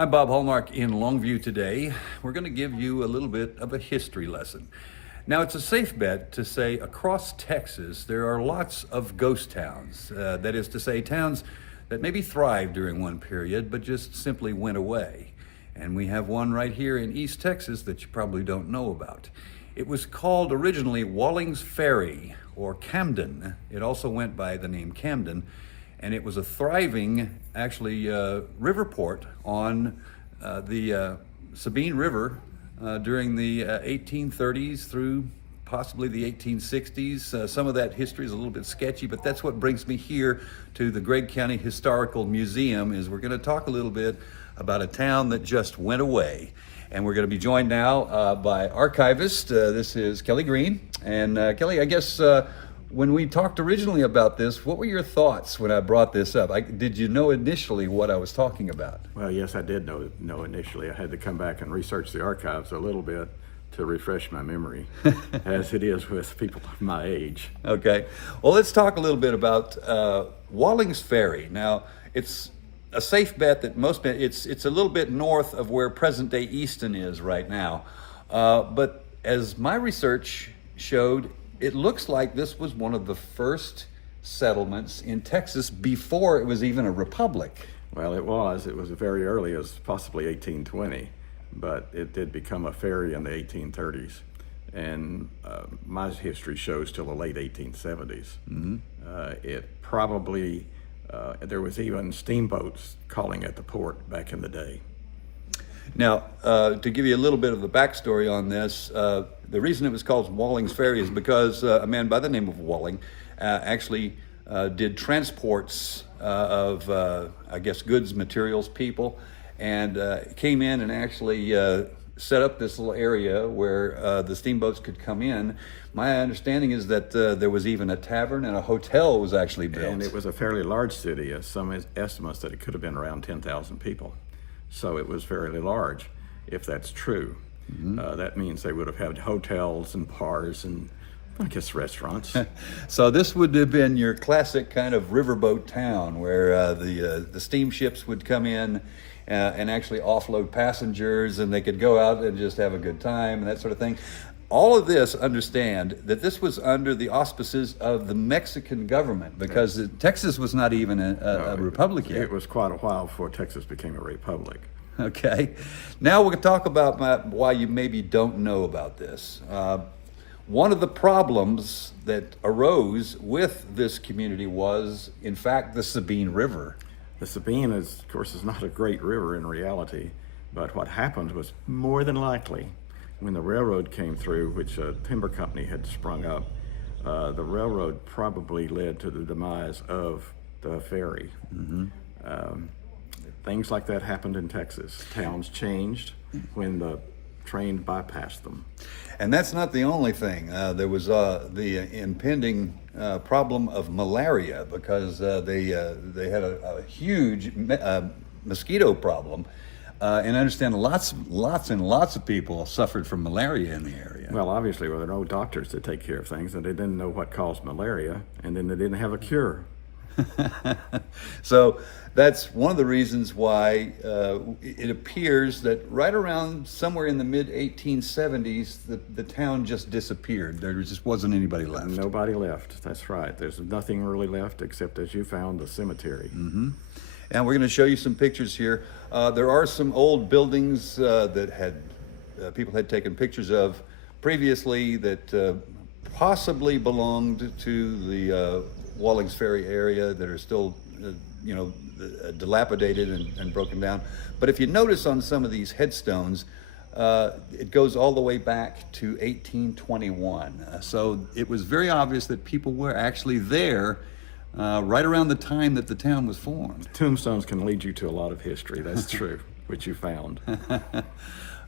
I'm Bob Hallmark in Longview today. We're going to give you a little bit of a history lesson. Now, it's a safe bet to say across Texas there are lots of ghost towns. That is to say, towns that maybe thrived during one period but just simply went away. And we have one right here in East Texas that you probably don't know about. It was called originally Walling's Ferry or Camden. It also went by the name Camden. And it was a thriving, actually, river port on the Sabine River during the 1830s through possibly the 1860s. Some of that history is a little bit sketchy, but that's what brings me here to the Gregg County Historical Museum. Is we're going to talk a little bit about a town that just went away. And we're going to be joined now by archivist. This is Kelly Green. And Kelly, I guess when we talked originally about this, what were your thoughts when I brought this up? Did you know initially what I was talking about? Well, yes, I did know initially. I had to come back and research the archives a little bit to refresh my memory, as it is with people of my age. Okay. Well, let's talk a little bit about Walling's Ferry. Now, it's a safe bet that it's a little bit north of where present-day Easton is right now. But as my research showed, it looks like this was one of the first settlements in Texas before it was even a republic. Well, it was very early, as possibly 1820, but it did become a ferry in the 1830s. And my history shows till the late 1870s. Mm-hmm. It probably, there was even steamboats calling at the port back in the day. Now, to give you a little bit of the backstory on this, the reason it was called Walling's Ferry is because a man by the name of Walling actually did transports of, I guess, goods, materials, people, and came in and actually set up this little area where the steamboats could come in. My understanding is that there was even a tavern and a hotel was actually built. And it was a fairly large city. Some estimates that it could have been around 10,000 people. So it was fairly large, if that's true. Mm-hmm. That means they would have had hotels and bars and, I guess, restaurants. So this would have been your classic kind of riverboat town where the steamships would come in and actually offload passengers, and they could go out and just have a good time and that sort of thing. All of this, understand that this was under the auspices of the Mexican government, because Texas was not even a republic yet. It was quite a while before Texas became a republic. Okay. Now we're going to talk about why you maybe don't know about this. One of the problems that arose with this community was, in fact, the Sabine River. The Sabine, of course, is not a great river in reality, but what happened was more than likely when the railroad came through, which a timber company had sprung up, the railroad probably led to the demise of the ferry. Mm-hmm. Things like that happened in Texas. Towns changed when the train bypassed them. And that's not the only thing. There was the impending problem of malaria, because they had a huge mosquito problem. And I understand lots and lots of people suffered from malaria in the area. Well, obviously, there were no doctors to take care of things, and they didn't know what caused malaria, and then they didn't have a cure. So that's one of the reasons why it appears that right around somewhere in the mid-1870s, the town just disappeared. There just wasn't anybody left. Nobody left, that's right. There's nothing really left except, as you found, the cemetery. Mm-hmm. And we're going to show you some pictures here. There are some old buildings that people had taken pictures of previously that possibly belonged to the Walling's Ferry area that are still, dilapidated and broken down. But if you notice on some of these headstones, it goes all the way back to 1821. So it was very obvious that people were actually there right around the time that the town was formed. Tombstones can lead you to a lot of history, that's true, which you found.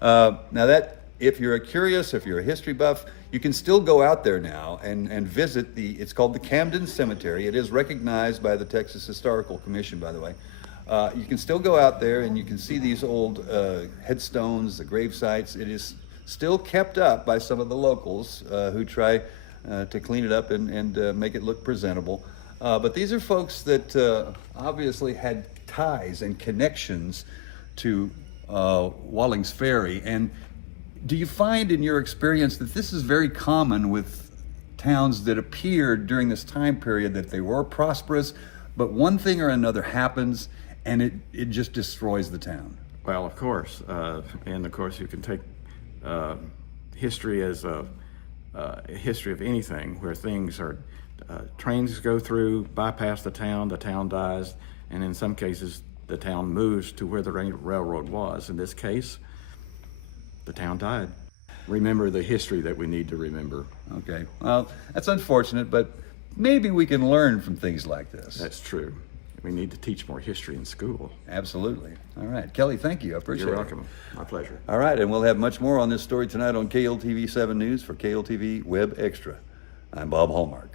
Now that, if you're curious, if you're a history buff, you can still go out there now and visit it's called the Camden Cemetery. It is recognized by the Texas Historical Commission, by the way. You can still go out there and you can see these old headstones, the grave sites. It is still kept up by some of the locals who try to clean it up and make it look presentable. But these are folks that obviously had ties and connections to Walling's Ferry. And do you find in your experience that this is very common with towns that appeared during this time period, that they were prosperous, but one thing or another happens and it just destroys the town? Well, of course, and of course you can take history as a history of anything where things are, trains go through, bypass the town dies, and in some cases the town moves to where the railroad was. In this case, the town died. Remember the history that we need to remember. Okay, well, that's unfortunate, but maybe we can learn from things like this. That's true. We need to teach more history in school. Absolutely. All right, Kelly, thank you. I appreciate it. You're welcome. My pleasure. All right, and we'll have much more on this story tonight on KLTV 7 News for KLTV Web Extra. I'm Bob Hallmark.